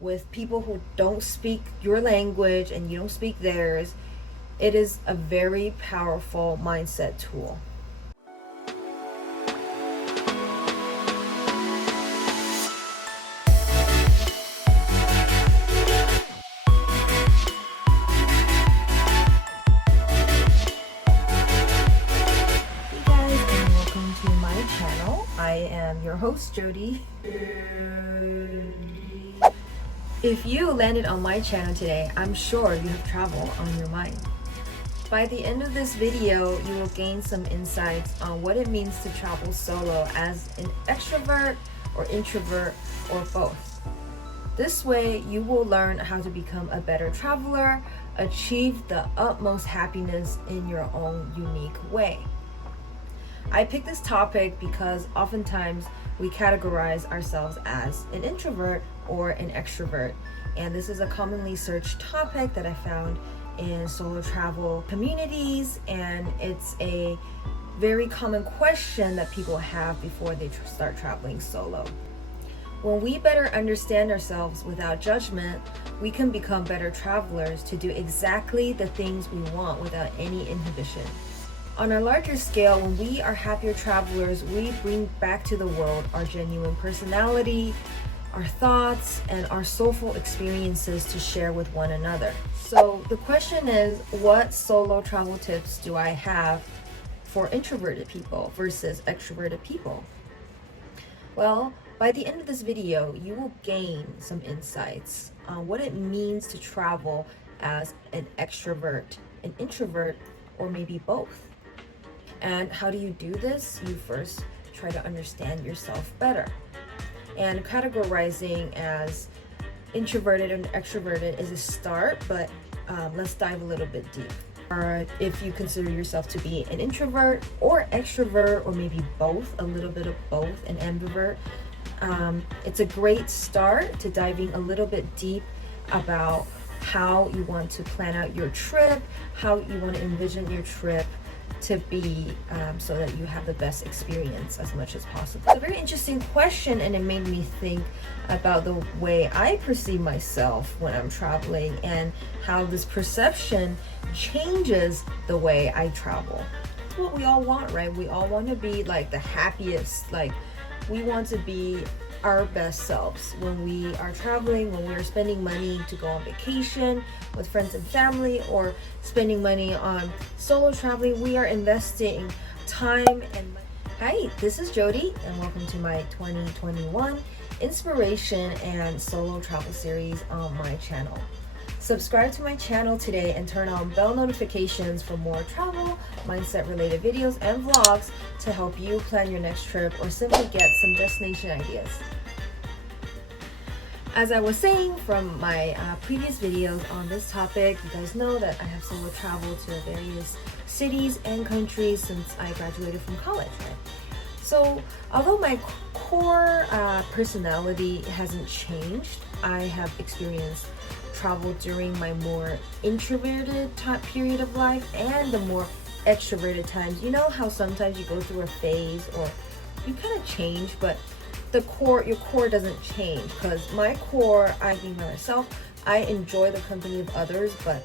with people who don't speak your language and you don't speak theirs, it is a very powerful mindset tool. I am your host, Jodie. If you landed on my channel today, I'm sure you have travel on your mind. By the end of this video, you will gain some insights on what it means to travel solo as an extrovert or introvert or both. This way, you will learn how to become a better traveler, achieve the utmost happiness in your own unique way. I picked this topic because oftentimes we categorize ourselves as an introvert or an extrovert, and this is a commonly searched topic that I found in solo travel communities, and it's a very common question that people have before they start traveling solo. When we better understand ourselves without judgment, we can become better travelers to do exactly the things we want without any inhibition. On a larger scale, when we are happier travelers, we bring back to the world our genuine personality, our thoughts, and our soulful experiences to share with one another. So the question is, what solo travel tips do I have for introverted people versus extroverted people? Well, by the end of this video, you will gain some insights on what it means to travel as an extrovert, an introvert, or maybe both. And how do you do this? You first try to understand yourself better. And categorizing as introverted and extroverted is a start, but let's dive a little bit deep. Or if you consider yourself to be an introvert or extrovert, or maybe both, a little bit of both, an ambivert, it's a great start to diving a little bit deep about how you want to plan out your trip, how you want to envision your trip to be so that you have the best experience as much as possible. It's a very interesting question, and it made me think about the way I perceive myself when I'm traveling and how this perception changes the way I travel. It's what we all want, right? We all want to be like the happiest, like we want to be our best selves when we are traveling, when we're spending money to go on vacation with friends and family, or spending money on solo traveling. We are investing time and money. Hi, this is Jodie, and welcome to my 2021 inspiration and solo travel series on my channel. Subscribe to my channel today and turn on bell notifications for more travel, mindset related videos and vlogs to help you plan your next trip or simply get some destination ideas. As I was saying from my previous videos on this topic, you guys know that I have solo traveled to various cities and countries since I graduated from college, right? So although my core personality hasn't changed, I have experienced travel during my more introverted period of life and the more extroverted times. You know how sometimes you go through a phase or you kind of change, but your core doesn't change, because my core, I being myself, I enjoy the company of others, but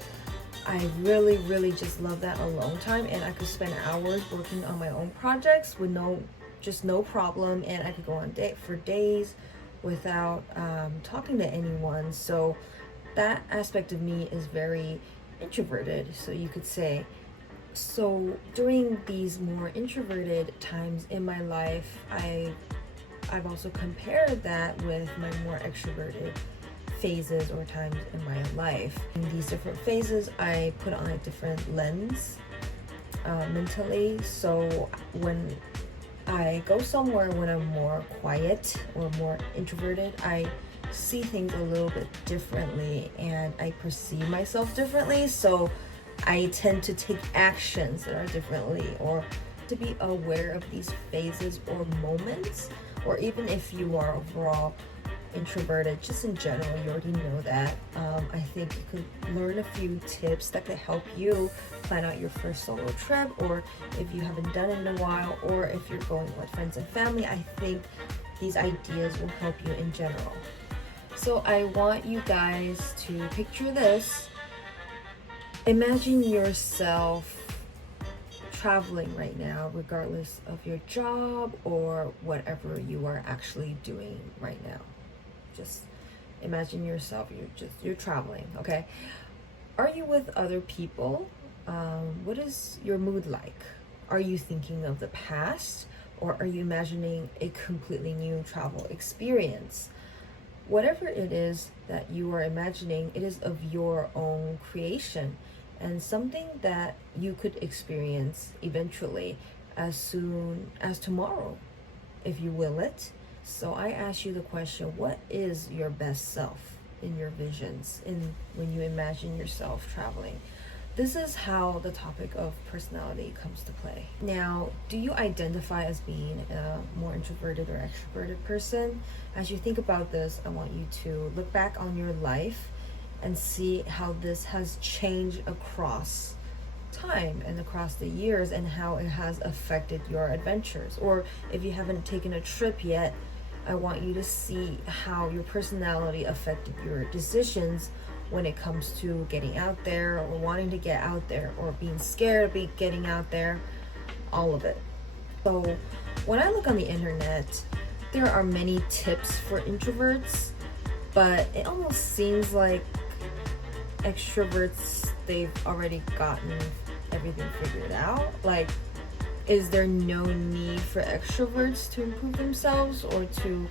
I really just love that alone time, and I could spend hours working on my own projects with no problem, and I could go on for days without talking to anyone. So that aspect of me is very introverted, so you could say. So during these more introverted times in my life, I've also compared that with my more extroverted phases or times in my life. In these different phases, I put on a different lens mentally. So when I go somewhere when I'm more quiet or more introverted, I see things a little bit differently and I perceive myself differently. So I tend to take actions that are differently, or to be aware of these phases or moments. Or even if you are overall introverted, just in general, you already know that. I think you could learn a few tips that could help you plan out your first solo trip, or if you haven't done it in a while, or if you're going with friends and family. I think these ideas will help you in general. So I want you guys to picture this. Imagine yourself traveling right now, regardless of your job or whatever you are actually doing right now. Just imagine yourself, you're traveling, okay? Are you with other people? What is your mood like? Are you thinking of the past, or are you imagining a completely new travel experience? Whatever it is that you are imagining, it is of your own creation and something that you could experience eventually, as soon as tomorrow, if you will it. So I ask you the question, what is your best self in your visions, when you imagine yourself traveling? This is how the topic of personality comes to play. Now, do you identify as being a more introverted or extroverted person? As you think about this, I want you to look back on your life and see how this has changed across time and across the years, and how it has affected your adventures. Or if you haven't taken a trip yet, I want you to see how your personality affected your decisions when it comes to getting out there, or wanting to get out there, or being scared of getting out there, all of it. So when I look on the internet, there are many tips for introverts, but it almost seems like extroverts, they've already gotten everything figured out. Like, is there no need for extroverts to improve themselves, or to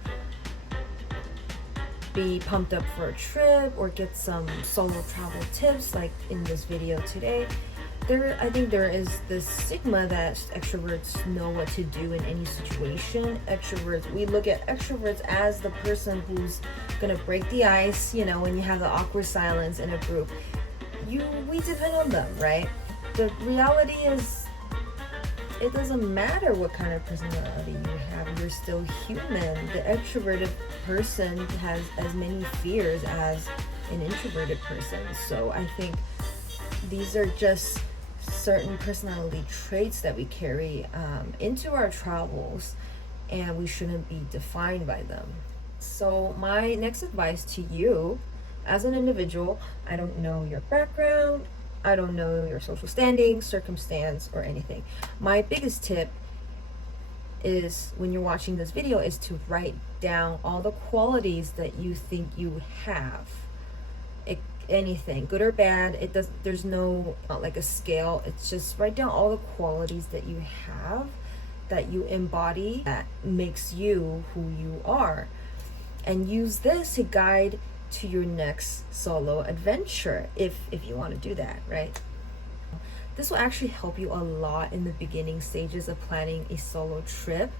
be pumped up for a trip, or get some solo travel tips like in this video today? I think there is this stigma that extroverts know what to do in any situation. We look at extroverts as the person who's gonna break the ice, when you have the awkward silence in a group. We depend on them, right? The reality is, it doesn't matter what kind of personality you have, you're still human. The extroverted person has as many fears as an introverted person. So I think these are just certain personality traits that we carry into our travels, and we shouldn't be defined by them. So my next advice to you as an individual, I don't know your background, I don't know your social standing, circumstance, or anything. My biggest tip is, when you're watching this video, is to write down all the qualities that you think you have. Anything, good or bad, there's no, not like a scale. It's just write down all the qualities that you have, that you embody, that makes you who you are, and use this to guide to your next solo adventure, if you want to do that, right? This will actually help you a lot in the beginning stages of planning a solo trip.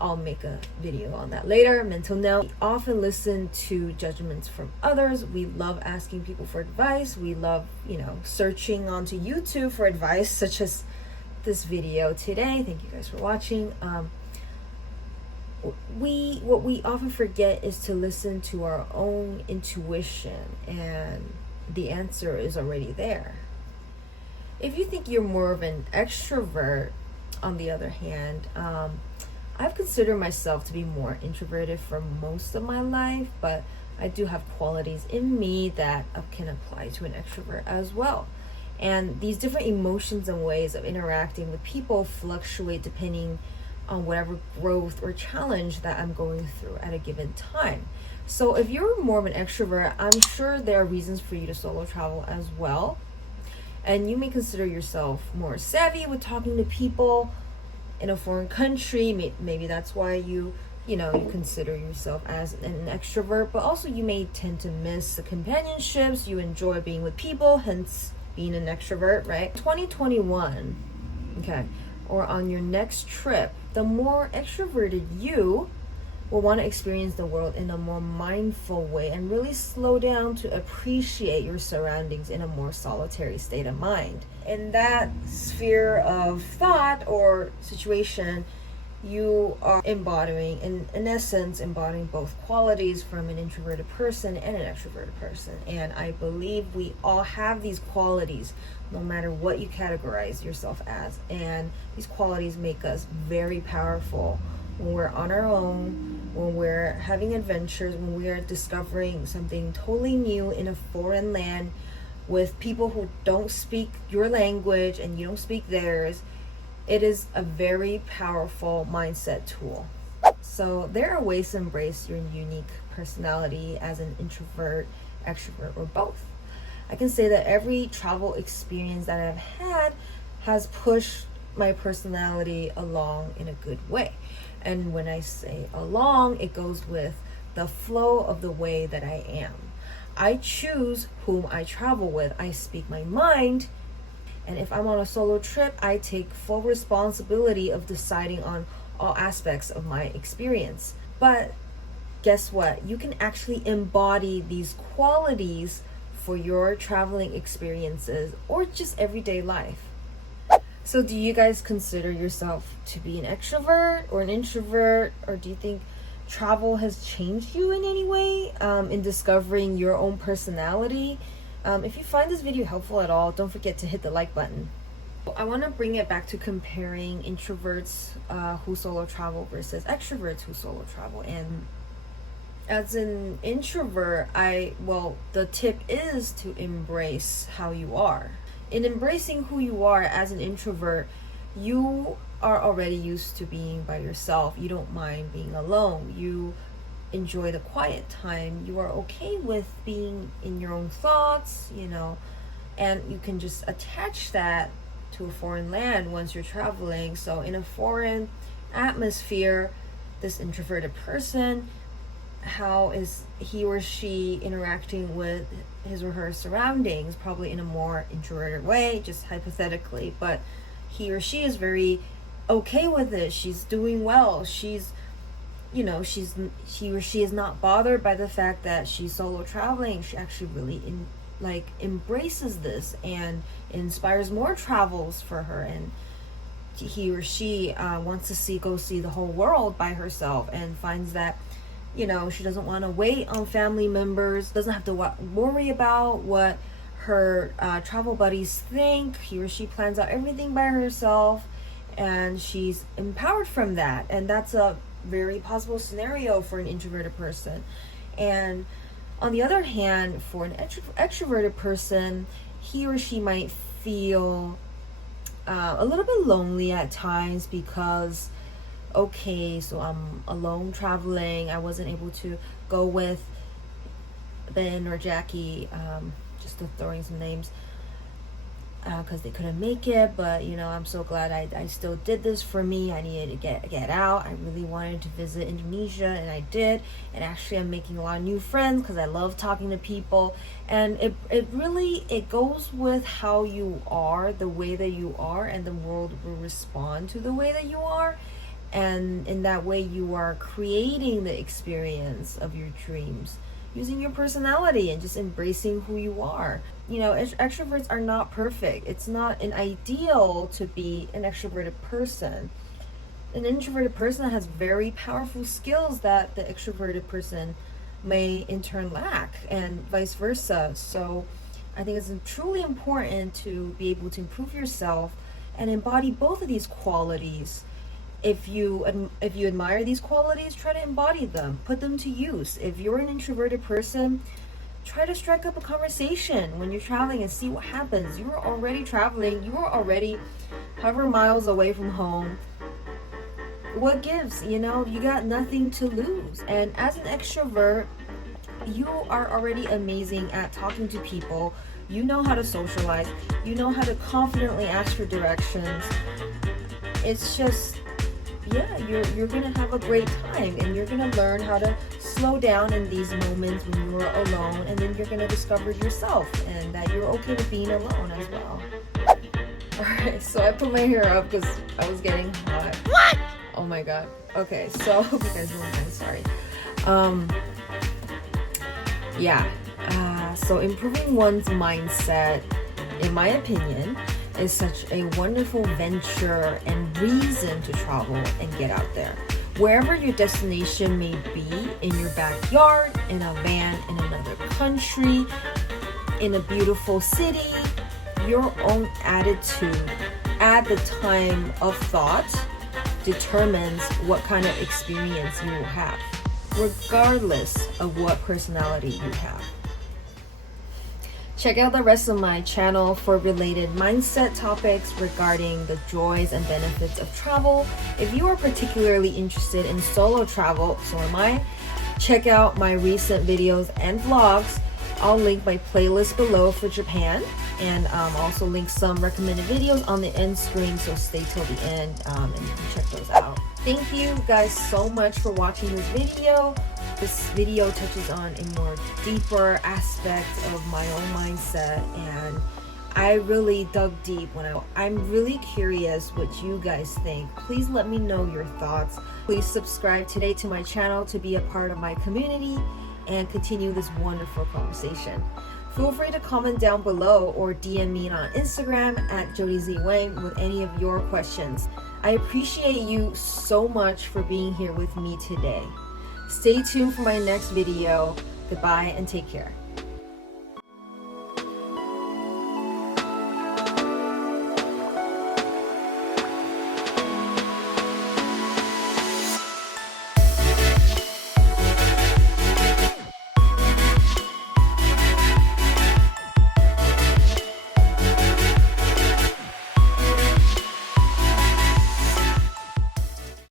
I'll make a video on that later. Mental note: we often listen to judgments from others. We love asking people for advice. We love, searching onto YouTube for advice, such as this video today. Thank you guys for watching. What we often forget is to listen to our own intuition, and the answer is already there. If you think you're more of an extrovert, on the other hand, I've considered myself to be more introverted for most of my life, but I do have qualities in me that can apply to an extrovert as well. And these different emotions and ways of interacting with people fluctuate depending on whatever growth or challenge that I'm going through at a given time. So if you're more of an extrovert, I'm sure there are reasons for you to solo travel as well. And you may consider yourself more savvy with talking to people in a foreign country. Maybe that's why you consider yourself as an extrovert, but also you may tend to miss the companionships. You enjoy being with people, hence being an extrovert, right? 2021, okay, or on your next trip, the more extroverted you will want to experience the world in a more mindful way, and really slow down to appreciate your surroundings in a more solitary state of mind. In that sphere of thought or situation, you are embodying, in essence, embodying both qualities from an introverted person and an extroverted person. And I believe we all have these qualities, no matter what you categorize yourself as. And these qualities make us very powerful when we're on our own, when we're having adventures, when we are discovering something totally new in a foreign land with people who don't speak your language and you don't speak theirs, it is a very powerful mindset tool. So there are ways to embrace your unique personality as an introvert, extrovert, or both. I can say that every travel experience that I've had has pushed my personality along in a good way. And when I say along, it goes with the flow of the way that I am. I choose whom I travel with. I speak my mind. And if I'm on a solo trip, I take full responsibility of deciding on all aspects of my experience. But guess what? You can actually embody these qualities for your traveling experiences or just everyday life. So do you guys consider yourself to be an extrovert or an introvert, or do you think travel has changed you in any way in discovering your own personality? If you find this video helpful at all, don't forget to hit the like button. I want to bring it back to comparing introverts who solo travel versus extroverts who solo travel. And as an introvert, the tip is to embrace how you are. In embracing who you are as an introvert, you are already used to being by yourself. You don't mind being alone. You enjoy the quiet time. You are okay with being in your own thoughts, and you can just attach that to a foreign land once you're traveling. So in a foreign atmosphere, this introverted person, how is he or she interacting with his or her surroundings? Probably in a more introverted way, just hypothetically, but he or she is very okay with it. She's doing well. He or she is not bothered by the fact that she's solo traveling. She actually really embraces this and inspires more travels for her, and he or she wants to go see the whole world by herself, and finds that she doesn't want to wait on family members, doesn't have to worry about what her travel buddies think. He or she plans out everything by herself, and she's empowered from that. And that's a very possible scenario for an introverted person. And on the other hand, for an extroverted person, he or she might feel a little bit lonely at times because, okay, so I'm alone traveling. I wasn't able to go with Ben or Jackie, just throwing some names, because they couldn't make it. But I'm so glad I still did this for me. I needed to get out. I really wanted to visit Indonesia, and I did. And actually, I'm making a lot of new friends because I love talking to people. And it goes with how you are, the way that you are, and the world will respond to the way that you are. And in that way, you are creating the experience of your dreams using your personality and just embracing who you are. Extroverts are not perfect. It's not an ideal to be an extroverted person. An introverted person has very powerful skills that the extroverted person may in turn lack, and vice versa. So I think it's truly important to be able to improve yourself and embody both of these qualities. If you admire these qualities, try to embody them, put them to use. If you're an introverted person, try to strike up a conversation when you're traveling and see what happens. You're already traveling. You are already however miles away from home. What gives? You got nothing to lose. And as an extrovert, you are already amazing at talking to people. You know how to socialize. You know how to confidently ask for directions. It's just, you're gonna have a great time, and you're gonna learn how to slow down in these moments when you are alone, and then you're gonna discover yourself and that you're okay with being alone as well. Alright, so I put my hair up because I was getting hot. What? Oh my god. Okay, so hope you guys don't mind, sorry. So improving one's mindset, in my opinion, is such a wonderful venture and reason to travel and get out there. Wherever your destination may be, in your backyard, in a van, in another country, in a beautiful city, your own attitude at the time of thought determines what kind of experience you will have. regardless of what personality you have. Check out the rest of my channel for related mindset topics regarding the joys and benefits of travel. If you are particularly interested in solo travel, so am I, check out my recent videos and vlogs. I'll link my playlist below for Japan, and also link some recommended videos on the end screen, so stay till the end and you can check those out. Thank you guys so much for watching this video. This video touches on a more deeper aspect of my own mindset, and I really dug deep I'm really curious what you guys think. Please let me know your thoughts. Please subscribe today to my channel to be a part of my community and continue this wonderful conversation. Feel free to comment down below or DM me on Instagram at Jodie Wang with any of your questions. I appreciate you so much for being here with me today. Stay tuned for my next video. Goodbye and take care.